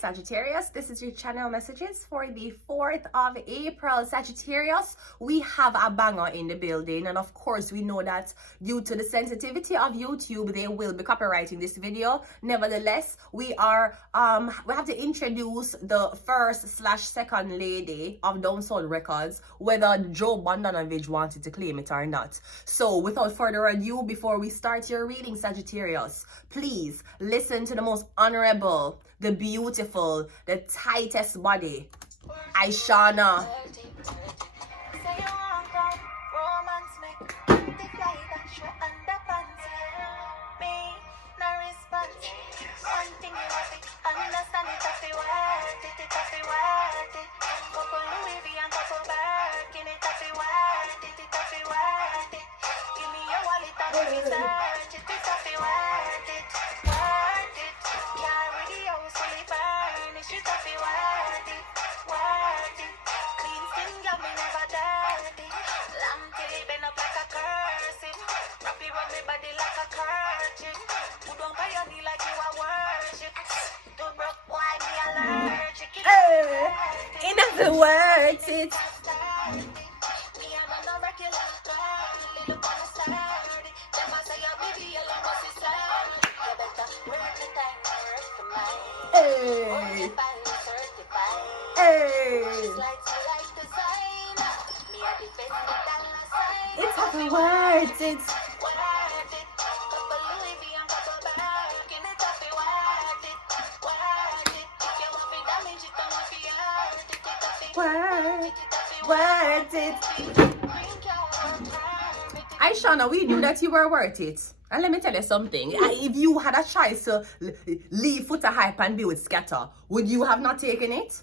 Sagittarius, this is your channel messages for the 4th of April. Sagittarius, we have a banger in the building, and of course we know that due to the sensitivity of YouTube, they will be copyrighting this video. Nevertheless, we have to introduce the first/second lady of Down Soul Records, whether Joe Bondanovich wanted to claim it or not. So without further ado, before we start your reading, Sagittarius, please listen to the most honorable, the beautiful, the tightest body, Aishana. Enough words it. Hey. Hey. It's happy words it. Worth it. Aishana, we knew that you were worth it. And let me tell you something. If you had a choice to leave Foota Hype and be with Scatter, would you have not taken it?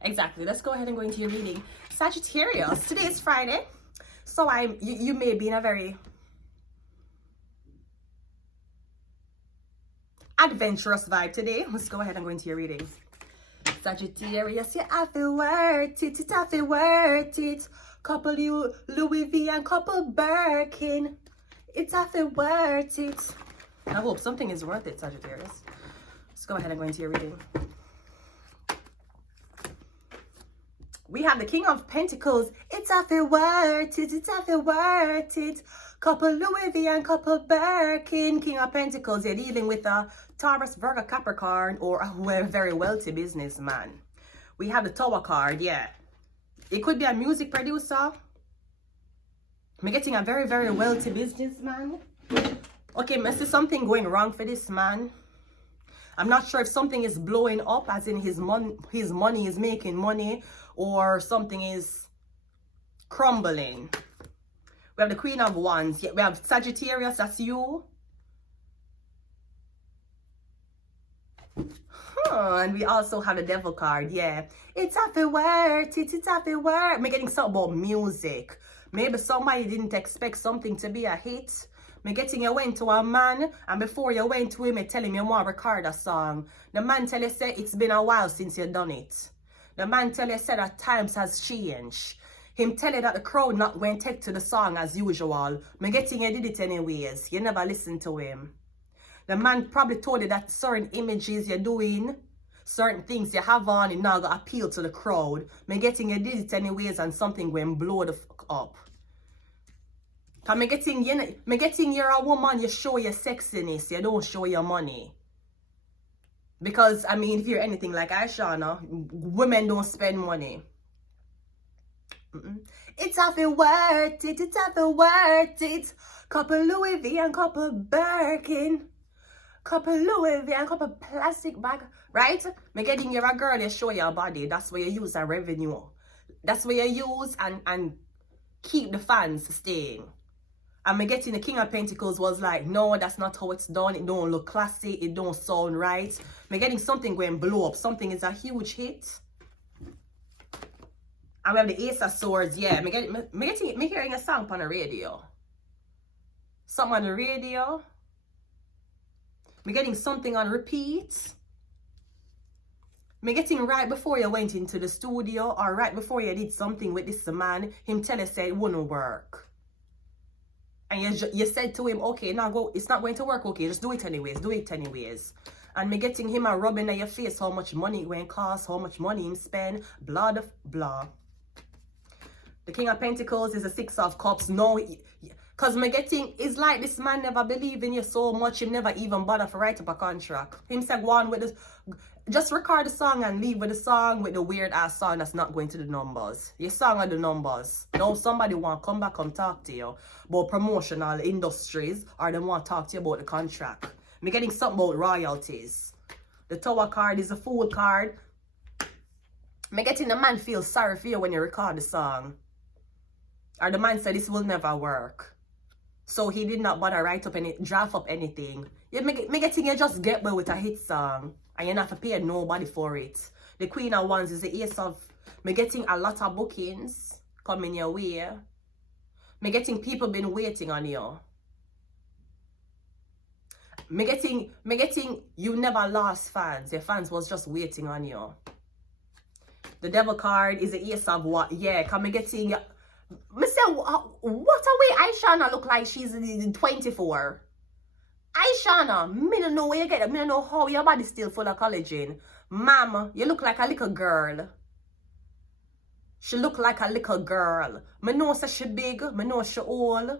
Exactly. Let's go ahead and go into your reading. Sagittarius, today is Friday. So you may be in a very adventurous vibe today. Let's go ahead and go into your readings. Sagittarius, you have to worth it, it have to worth it. Couple Louis V and couple Birkin, it's have to worth it. I hope something is worth it, Sagittarius. Let's go ahead and go into your reading. We have the King of Pentacles, it's have to worth it, it's have to worth it. Couple Louis V and couple Birkin. King of Pentacles, you're dealing with a Taurus, Virgo, Capricorn, or a very wealthy businessman. We have the Tower card, yeah. It could be a music producer. I'm getting a very, very wealthy businessman. Okay, I see something going wrong for this man. I'm not sure if something is blowing up, as in his money is making money, or something is crumbling. We have the Queen of Wands. Yeah, we have Sagittarius, that's you. And we also have the Devil card, yeah. It's have to work, it's have to work. I'm getting something about music. Maybe somebody didn't expect something to be a hit. I'm getting you went to a man, and before you went to him, you tell him you want to record a song. The man tell you, say, it's been a while since you done it. The man tell you, say, that times has changed. Him tell you that the crowd not went take to the song as usual. I'm getting you did it anyways. You never listen to him. The man probably told you that certain images you're doing, certain things you have on, it now got appeal to the crowd. I'm getting you did it anyways, and something went blow the fuck up. I'm getting you're a woman, you show your sexiness, you don't show your money. Because, I mean, if you're anything like Aishana, women don't spend money. It's have to worth it, it's have to worth it. Couple Louis V and couple Birkin. Couple Louis V and couple plastic bag, right? Me getting you're a girl, you show your body. That's where you use a revenue. That's where you use and keep the fans staying. And me getting the King of Pentacles was like, no, that's not how it's done. It don't look classy. It don't sound right. Me getting something going blow up. Something is a huge hit. And we have the Ace of Swords. Yeah, me hearing a song on the radio. Something on the radio. Me getting something on repeat. Me getting right before you went into the studio, or right before you did something with this man, him tell you say it wouldn't work. And you said to him, okay, now go, it's not going to work, okay, just do it anyways, And me getting him a rubbing at your face how much money it went cost, how much money him spend, blah, blah. The King of Pentacles is a Six of Cups. No, because me getting, it's like this man never believe in you so much, him never even bother to write up a contract. Him said, go on with this, just record the song and leave with the song, with the weird ass song that's not going to the numbers. Your song are the numbers. Now somebody want to come back and talk to you about promotional industries, or they want to talk to you about the contract. Me getting something about royalties. The Tower card is a Fool card. Me getting the man feel sorry for you when you record the song. Or the man said this will never work. So he did not bother write up any, draft up anything. Yeah, me getting you just get well with a hit song. And you're not to pay nobody for it. The Queen of Wands is the Ace of... Me getting a lot of bookings coming your way. Me getting people been waiting on you. Me getting you never lost fans. Your fans was just waiting on you. The Devil card is the Ace of what? Yeah, come me getting... Me say, what a way Aishana look like she's 24. Aishana, me don't know where you get it. Me don't know how your body still full of collagen. Mama, you look like a little girl. She look like a little girl. Me know say she big, me know she old.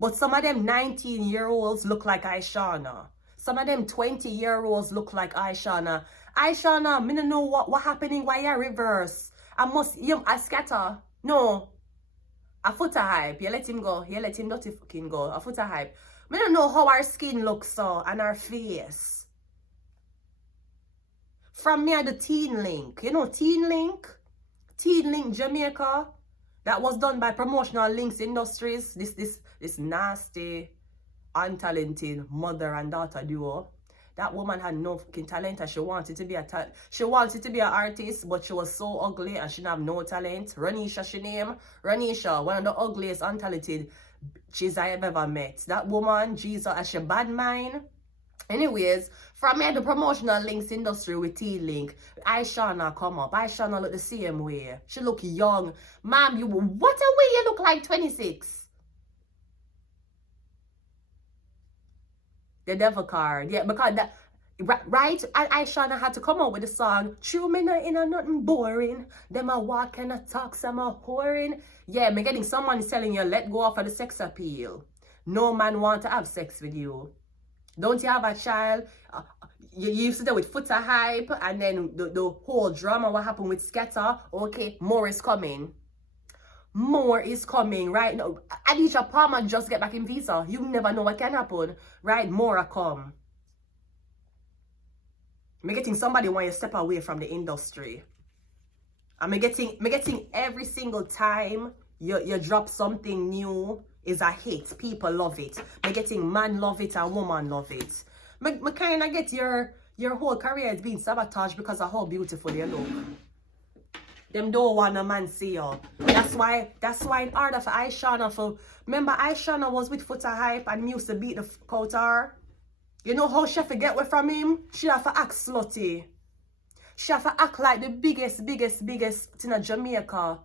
But some of them 19-year-olds look like Aishana. Some of them 20-year-olds look like Aishana. Aishana, me don't know what happening, why you reverse. I scatter. No. A foot of hype. You let him go. You let him dirty fucking go. A foot of hype. I don't know how our skin looks so and our face. From me the Teen Link. You know Teen Link? Teen Link Jamaica. That was done by Promotional Links Industries. This nasty, untalented mother and daughter duo. That woman had no fucking talent and she wanted to be an artist, but she was so ugly and she didn't have no talent. Ranisha, she name. Ranisha, one of the ugliest, untalented she's I have ever met. That woman, Jesus, and she bad mind. Anyways, from here, the Promotional Links Industry with T-Link, Aishana come up. Aishana look the same way. She look young. Ma'am, what a way you look like 26. The Devil card. Yeah, because that, right? Aishana had to come out with the song, true me not in a nothing boring. Them a walk and a talk, some a whoring. Yeah, me getting someone is telling you, let go of the sex appeal. No man want to have sex with you. Don't you have a child? You used to do with Footer Hype and then the whole drama, what happened with Scatter. Okay, more is coming. More is coming right now. Adisha Palmer just get back in visa. You never know what can happen. Right, more come. Me getting somebody want you to step away from the industry. And me getting every single time you drop something new is a hit. People love it. Me getting man love it and woman love it. Me kind of get your whole career is being sabotaged because of how beautiful you look. Them don't want a man see you. That's why in order for Aishana remember Aishana was with Footer Hype and used to beat the fuck out her. You know how she forget away from him? She have to act slutty. She have to act like the biggest in Jamaica.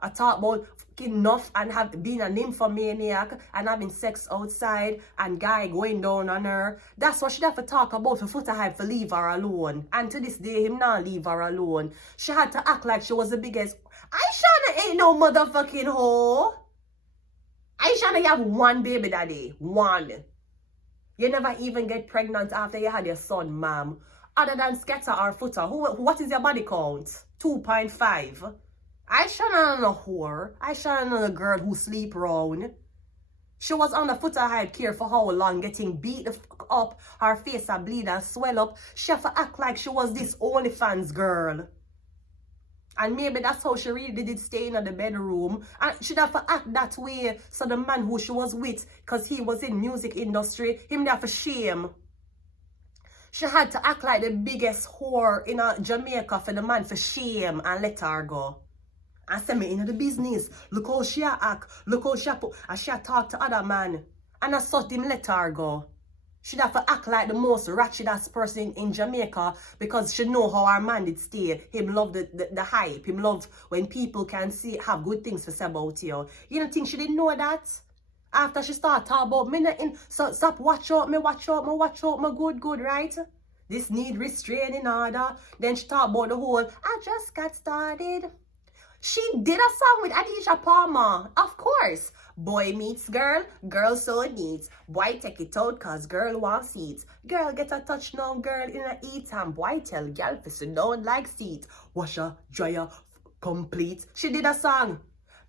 I talk about fucking enough and have been a nymphomaniac and having sex outside and guy going down on her. That's what she have to talk about for Footer Hype to leave her alone. And to this day, him not leave her alone. She had to act like she was the biggest. Aishana ain't no motherfucking hoe. Aishana, you have one baby daddy. One. You never even get pregnant after you had your son, ma'am. Other than Scatter or Footer, what is your body count? 2.5. Aishana not a whore. Aishana not a girl who sleep round. She was on the Footer Hype care for how long, getting beat the fuck up, her face a bleed and swell up. She have to act like she was this OnlyFans girl. And maybe that's how she really did stay in the bedroom. And she'd have to act that way so the man who she was with, because he was in music industry, him have to shame. She had to act like the biggest whore in Jamaica for the man for shame and let her go. And send me into the business. Look how she act. Look how she put. And she talk to other man. And I saw him let her go. She'd have to act like the most ratchetest person in Jamaica because she know how our man did stay. Him love the hype. Him love when people can have good things to say about you. You don't think she didn't know that? After she start talking about me, so stop watch out, me good, right? This need restraining order. Then she talk about the whole, I just got started. She did a song with Adisha Palmer. Of course. Boy meets girl, girl so neat. Boy take it out cause girl wants seat. Girl get a touch now, girl in a eat. And boy tell girl to sit down like seat. Washer, dryer, complete. She did a song.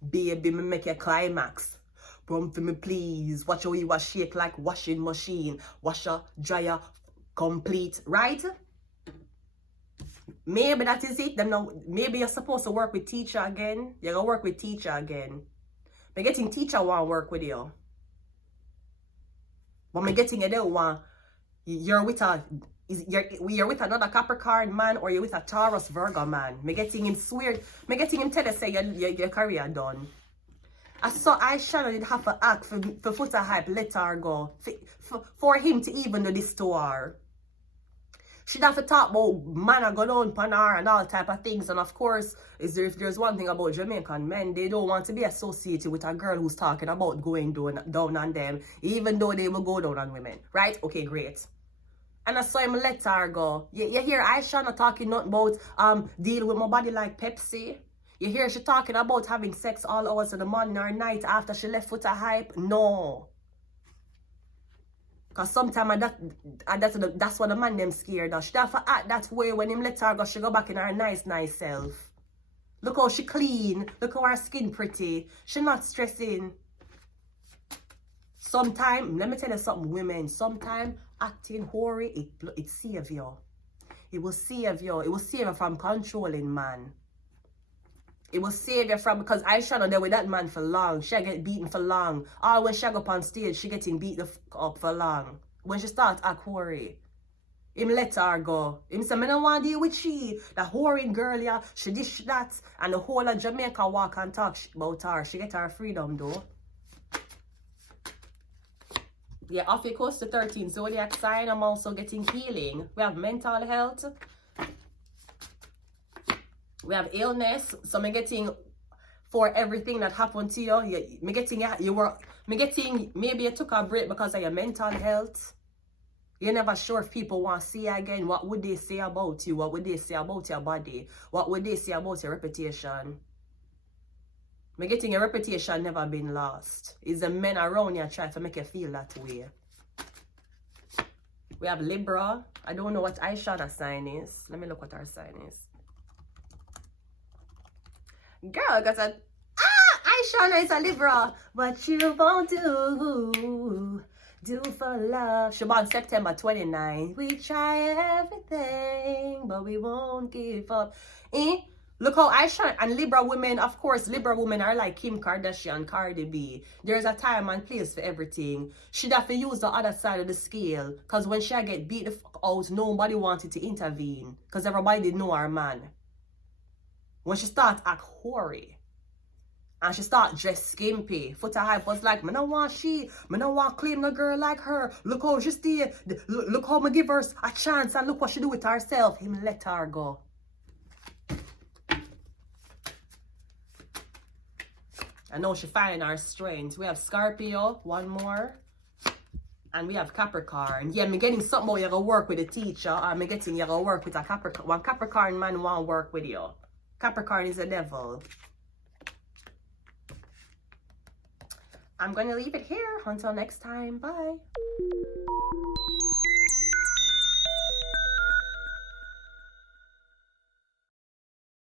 Baby, me make a climax. Prom for me please. Watch how you was shake like washing machine. Washer, dryer, complete. Right? Maybe that is it. Them now, maybe you're supposed to work with teacher again. You're gonna work with teacher again. But getting teacher want work with you. But me getting you don't want. You're with with another Capricorn man or you're with a Taurus Virgo man. Me getting him swear. Me getting him tell us say your career done. I saw Aisha did have to act for Foota Hype let her go. For him to even do this to her. She'd have to talk about man a go down pan her and all type of things. And of course, if there's one thing about Jamaican men, they don't want to be associated with a girl who's talking about going down on them, even though they will go down on women. Right? Okay, great. And I saw him let her go. You hear Aisha not talking nothing about deal with my body like Pepsi. You hear she talking about having sex all hours of the morning or night after she left Foota Hype. No. Because sometimes that's what the man them scared of. She have to act that way when him let her go. She go back in her nice self. Look how she clean. Look how her skin pretty. She not stressing. Sometimes, let me tell you something, women. Sometimes acting hoary, it save you. It will save you. It will save you from controlling man. It will save you from, because I shot there with that man for long. She get beaten for long. Or when she go up on stage, she getting beat up for long. When she start act hoary, him let her go. Him say, I don't want to deal with she. The whoring girl, yeah, she this, that. And the whole of Jamaica walk and talk about her. She get her freedom though. Yeah, off your coast to 13 zodiac sign, I'm also getting healing. We have mental health. We have illness, so I'm getting for everything that happened to you. Maybe you took a break because of your mental health. You're never sure if people want to see you again. What would they say about you? What would they say about your body? What would they say about your reputation? I'm getting your reputation never been lost. It's the men around you trying to make you feel that way. We have Libra. I don't know what Aisha's sign is. Let me look what her sign is. Girl got a Aisha is a Libra. What you won't do for love. She born September 29. We try everything, but we won't give up. Look how Aisha and Libra women, of course, Libra women are like Kim Kardashian, Cardi B. There's a time and place for everything. She'd have to use the other side of the scale. Because when she get beat the fuck out, nobody wanted to intervene. Because everybody didn't know her man. When she start act hoary and she start dress skimpy, Foota Hype was like, I don't want to claim no girl like her. Look how she stay, look how I give her a chance and look what she do with herself. Him let her go. And now she finding her strength. We have Scorpio, one more. And we have Capricorn. Yeah, me getting something about you gonna work with a teacher, or me getting you gonna work with a Capricorn. One Capricorn man want to work with you. Capricorn is a devil. I'm going to leave it here. Until next time. Bye.